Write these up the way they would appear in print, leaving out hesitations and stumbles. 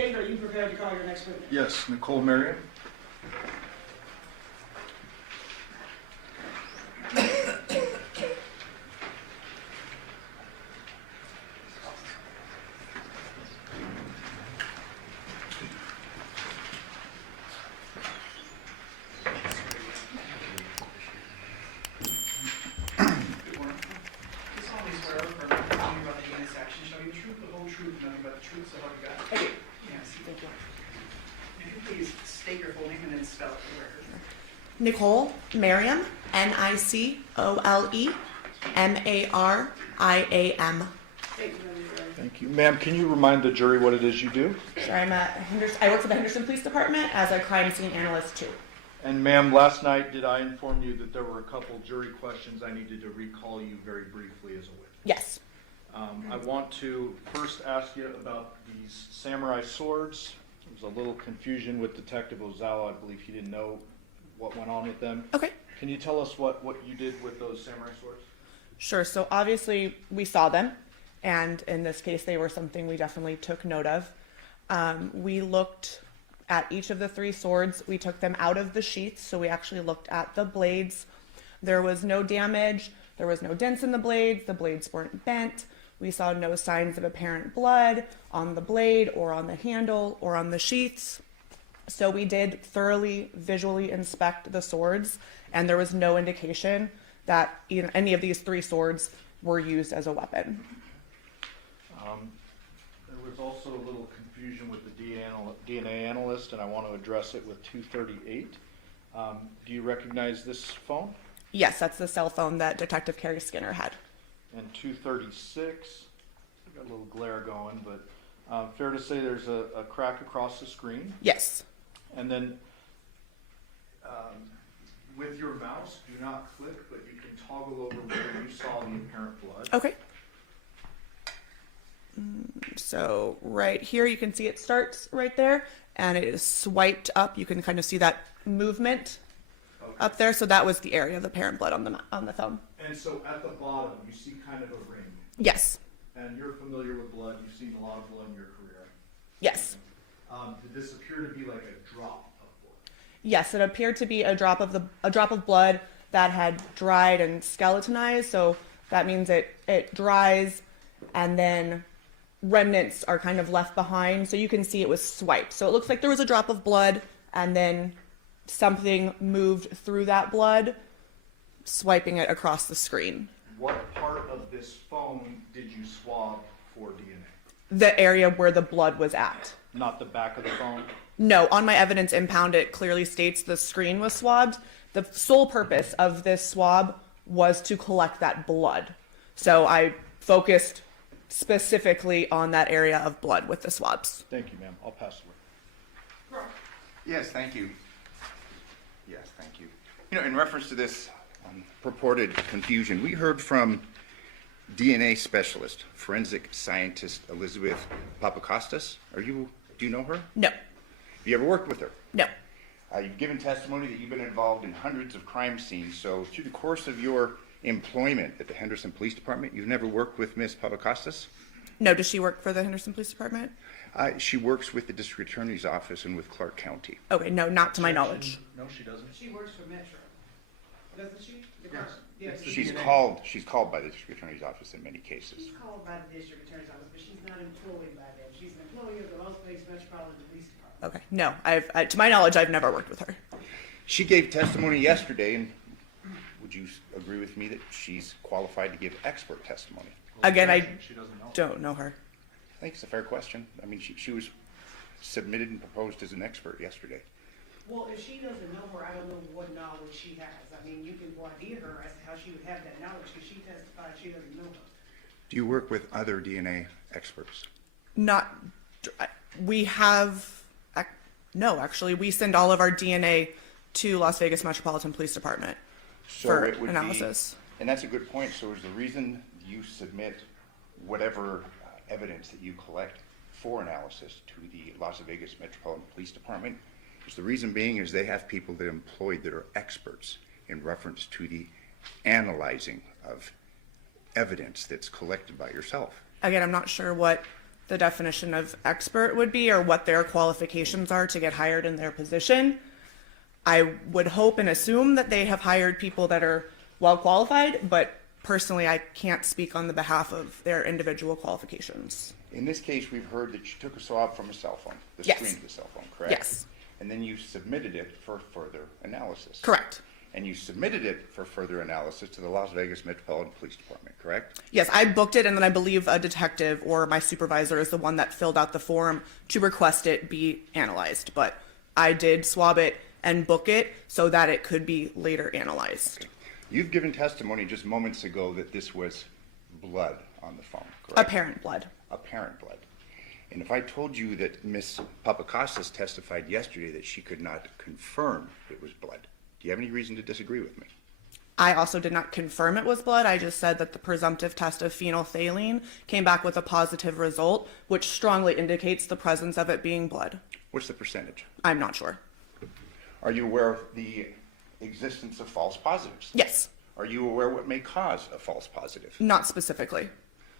State, are you prepared to call your next witness? Yes, Nicole, Mariam. Nicole, Mariam, Nicole, Mariam. Thank you. Ma'am, can you remind the jury what it is you do? So I work for the Henderson Police Department as a crime scene analyst too. And ma'am, last night did I inform you that there were a couple jury questions I needed to recall you very briefly as a witness? Yes. I want to first ask you about these samurai swords. There was a little confusion with Detective Ozawa. I believe he didn't know what went on with them. Okay. Can you tell us what you did with those samurai swords? Sure. So obviously we saw them, and in this case they were something we definitely took note of. We looked at each of the three swords. We took them out of the sheaths, so we actually looked at the blades. There was no damage. There was no dents in the blades. The blades weren't bent. We saw no signs of apparent blood on the blade or on the handle or on the sheaths. So we did thoroughly visually inspect the swords, and there was no indication that any of these three swords were used as a weapon. There was also a little confusion with the DNA analyst, and I want to address it with 238. Do you recognize this phone? Yes, that's the cell phone that Detective Carrie Skinner had. And 236, got a little glare going, but fair to say there's a crack across the screen. Yes. And then with your mouse, do not click, but you can toggle over where you saw the apparent blood. Okay. So right here, you can see it starts right there, and it is swiped up. You can kind of see that movement up there. So that was the area of apparent blood on the thumb. And so at the bottom, you see kind of a ring. Yes. And you're familiar with blood. You've seen a lot of blood in your career. Yes. Did this appear to be like a drop of blood? Yes, it appeared to be a drop of blood that had dried and skeletonized. So that means it dries, and then remnants are kind of left behind. So you can see it was swiped. So it looks like there was a drop of blood, and then something moved through that blood, swiping it across the screen. What part of this phone did you swab for DNA? The area where the blood was at. Not the back of the phone? No, on my evidence impound, it clearly states the screen was swabbed. The sole purpose of this swab was to collect that blood. So I focused specifically on that area of blood with the swabs. Thank you, ma'am. I'll pass the word. Yes, thank you. Yes, thank you. You know, in reference to this purported confusion, we heard from DNA specialist, forensic scientist Elizabeth Papakostas. Do you know her? No. Have you ever worked with her? No. You've given testimony that you've been involved in hundreds of crime scenes. So through the course of your employment at the Henderson Police Department, you've never worked with Ms. Papakostas? No, does she work for the Henderson Police Department? She works with the District Attorney's Office and with Clark County. Okay, no, not to my knowledge. No, she doesn't. She works for Metro, doesn't she? Yes. She's called by the District Attorney's Office in many cases. She's called by the district attorney's office, but she's not employed by them. She's an employee of the Los Angeles Metropolitan Police Department. Okay, no, to my knowledge, I've never worked with her. She gave testimony yesterday, and would you agree with me that she's qualified to give expert testimony? Again, I She doesn't know. don't know her. I think it's a fair question. I mean, she was submitted and proposed as an expert yesterday. Well, if she doesn't know her, I don't know what knowledge she has. I mean, you can voir dire her as to how she would have that knowledge, because she testified she doesn't know her. Do you work with other DNA experts? No, actually, we send all of our DNA to Las Vegas Metropolitan Police Department for it would analysis. And that's a good point. So is the reason you submit whatever evidence that you collect for analysis to the Las Vegas Metropolitan Police Department, is the reason being is they have people that are employed that are experts in reference to the analyzing of evidence that's collected by yourself. Again, I'm not sure what the definition of expert would be or what their qualifications are to get hired in their position. I would hope and assume that they have hired people that are well qualified, but personally, I can't speak on the behalf of their individual qualifications. In this case, we've heard that you took a swab from a cell phone, the Yes. screen of the cell phone, correct? Yes. And then you submitted it for further analysis. Correct. And you submitted it for further analysis to the Las Vegas Metropolitan Police Department, correct? Yes, I booked it, and then I believe a detective or my supervisor is the one that filled out the form to request it be analyzed. But I did swab it and book it so that it could be later analyzed. You've given testimony just moments ago that this was blood on the phone, correct? Apparent blood. Apparent blood. And if I told you that Ms. Papakostas testified yesterday that she could not confirm it was blood, do you have any reason to disagree with me? I also did not confirm it was blood. I just said that the presumptive test of phenolphthalein came back with a positive result, which strongly indicates the presence of it being blood. What's the percentage? I'm not sure. Are you aware of the existence of false positives? Yes, Are you aware what may cause a false positive? not specifically.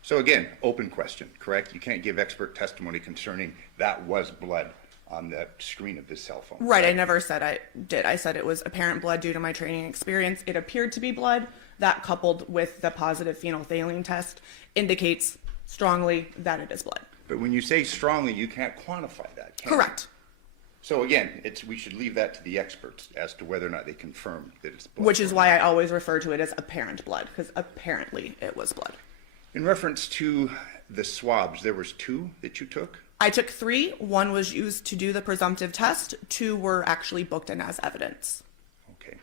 So again, open question, correct? You can't give expert testimony concerning that was blood on the screen of this cell phone. Right, I never said I did. I said it was apparent blood due to my training experience. It appeared to be blood. That, coupled with the positive phenolphthalein test, indicates strongly that it is blood. But when you say strongly, you can't quantify that, can you? Correct. So again, we should leave that to the experts as to whether or not they confirm that it's blood. Which is why I always refer to it as apparent blood, because apparently it was blood. In reference to the swabs, there was 2 that you took? I took 3. 1 was used to do the presumptive test. 2 were actually booked in as evidence. Okay.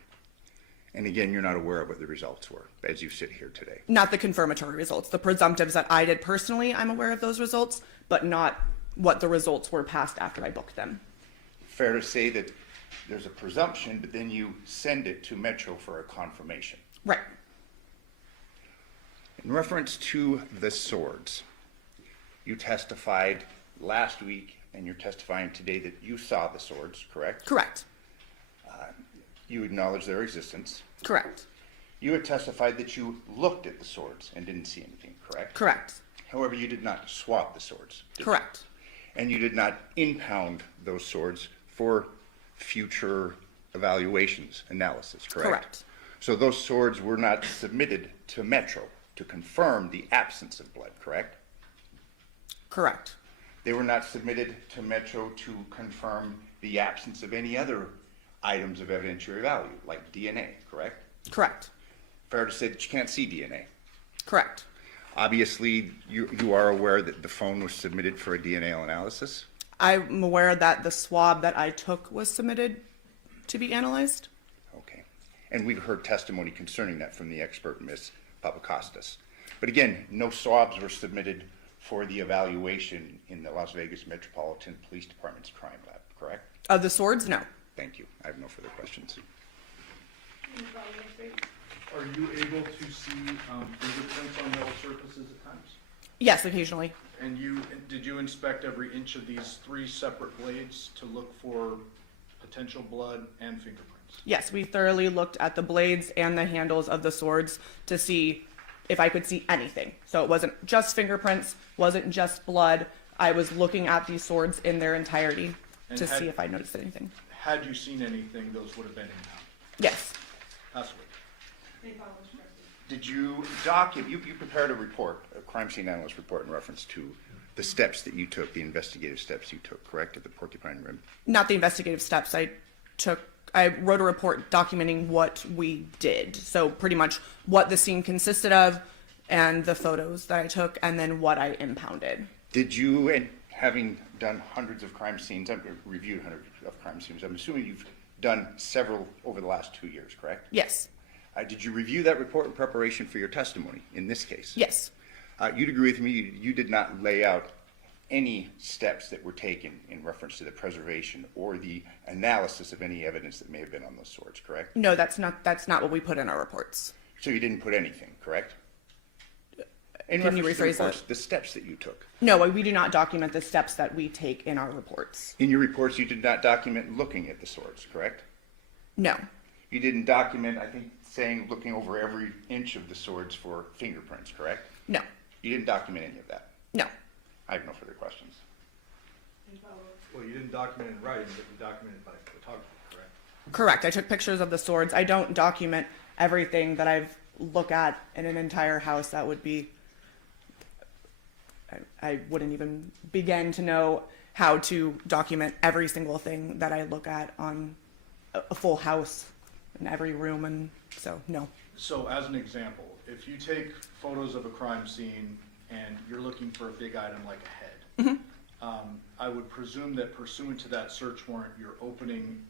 And again, you're not aware of what the results were as you sit here today. Not the confirmatory results. The presumptives that I did personally, I'm aware of those results, but not what the results were passed after I booked them. Fair to say that there's a presumption, but then you send it to Metro for a confirmation. Right. In reference to the swords, you testified last week and you're testifying today that you saw the swords, correct? Correct. You acknowledge their existence. Correct. You had testified that you looked at the swords and didn't see anything, correct? Correct. However, you did not swap the swords. did you? Correct. And you did not impound those swords for future evaluations, analysis, correct? Correct. So those swords were not submitted to Metro to confirm the absence of blood, correct? Correct. They were not submitted to Metro to confirm the absence of any other items of evidentiary value, like DNA, correct? Correct. Fair to say that you can't see DNA. Correct. Obviously, you are aware that the phone was submitted for a DNA analysis? I'm aware that the swab that I took was submitted to be analyzed. Okay. And we've heard testimony concerning that from the expert, Ms. Papakostas. But again, no swabs were submitted for the evaluation in the Las Vegas Metropolitan Police Department's crime lab, correct? Of the swords, no. Thank you. I have no further questions. Are you able to see fingerprints on metal surfaces at times? Yes, occasionally. And did you inspect every inch of these 3 separate blades to look for potential blood and fingerprints? Yes, we thoroughly looked at the blades and the handles of the swords to see if I could see anything. So it wasn't just fingerprints, wasn't just blood. I was looking at these swords in their entirety to see if I noticed anything. Had you seen anything, those would have been impounded. Yes. Absolutely. Did you document, you prepared a report, a crime scene analyst report in reference to the steps that you took, the investigative steps you took, correct, at the Porcupine Rim? Not the investigative steps I took. I wrote a report documenting what we did. So pretty much what the scene consisted of and the photos that I took and then what I impounded. Did you, and having done hundreds of crime scenes, I've reviewed hundreds of crime scenes, I'm assuming you've done several over the last 2 years, correct? Yes. Did you review that report in preparation for your testimony in this case? Yes. You'd agree with me, you did not lay out any steps that were taken in reference to the preservation or the analysis of any evidence that may have been on those swords, correct? No, that's not what we put in our reports. So you didn't put anything, correct? Can you rephrase that? The steps that you took. No, we do not document the steps that we take in our reports. In your reports, you did not document looking at the swords, correct? No. You didn't document, I think, saying looking over every inch of the swords for fingerprints, correct? No. You didn't document any of that. No. I have no further questions. Any follow-up? Well, you didn't document in writing, but you documented by photography, correct? Correct. I took pictures of the swords. I don't document everything that I've looked at in an entire house. That would be, I wouldn't even begin to know how to document every single thing that I look at on a full house in every room. And so, no. So as an example, if you take photos of a crime scene and you're looking for a big item like a head, I would presume that pursuant to that search warrant, you're opening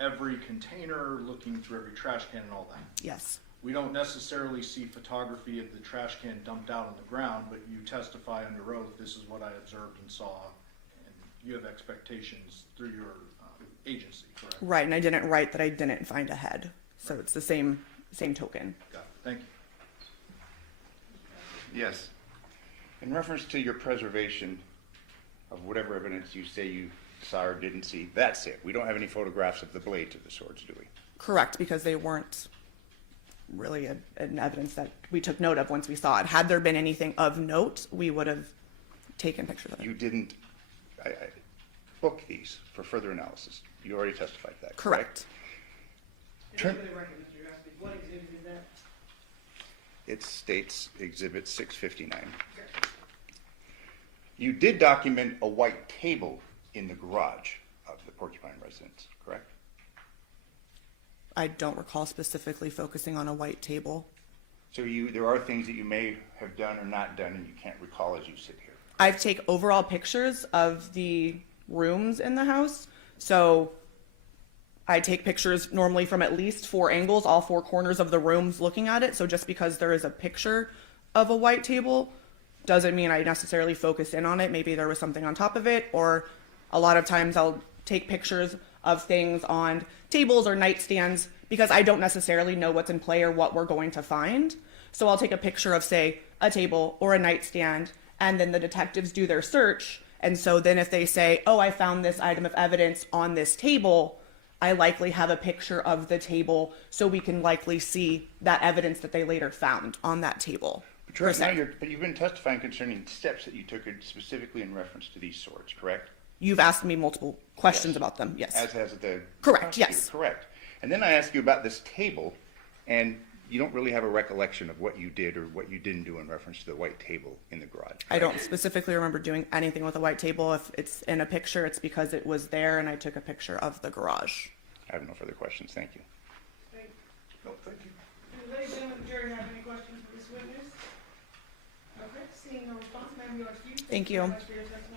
every container, looking through every trash can and all that. Yes. We don't necessarily see photography of the trash can dumped out on the ground, but you testify under oath, this is what I observed and saw, and you have expectations through your agency, correct? Right. And I didn't write that I didn't find a head. So it's the same token. Got it. Thank you. Yes. In reference to your preservation of whatever evidence you say you saw or didn't see, that's it. We don't have any photographs of the blades of the swords, do we? Correct, because they weren't really an evidence that we took note of once we saw it. Had there been anything of note, we would have taken pictures of it. You didn't book these for further analysis. You already testified to that, Correct. And then for the record, Mr. Gillespie, what exhibit is that? It states Exhibit 659. You did document a white table in the garage of the Porcupine residence, correct? I don't recall specifically focusing on a white table. So there are things that you may have done or not done and you can't recall as you sit here. I take overall pictures of the rooms in the house. So I take pictures normally from at least 4 angles, all 4 corners of the rooms looking at it. So just because there is a picture of a white table doesn't mean I necessarily focus in on it. Maybe there was something on top of it, or a lot of times I'll take pictures of things on tables or nightstands because I don't necessarily know what's in play or what we're going to find. So I'll take a picture of, say, a table or a nightstand, and then the detectives do their search. And so then if they say, oh, I found this item of evidence on this table, I likely have a picture of the table so we can likely see that evidence that they later found on that table. But, but you've been testifying concerning steps that you took specifically in reference to these swords, correct? You've asked me multiple questions Yes. about them, yes. As has the Correct, prosecutor, yes. Correct. And then I asked you about this table, and you don't really have a recollection of what you did or what you didn't do in reference to the white table in the garage. I don't specifically remember doing anything with a white table. If it's in a picture, it's because it was there and I took a picture of the garage. I have no further questions. Thank you. Thank you. No, thank you. Do ladies and gentlemen of the jury have any questions for this witness? Okay, seeing no response, ma'am, you are excused. Thank you. Thank you very much for your testimony.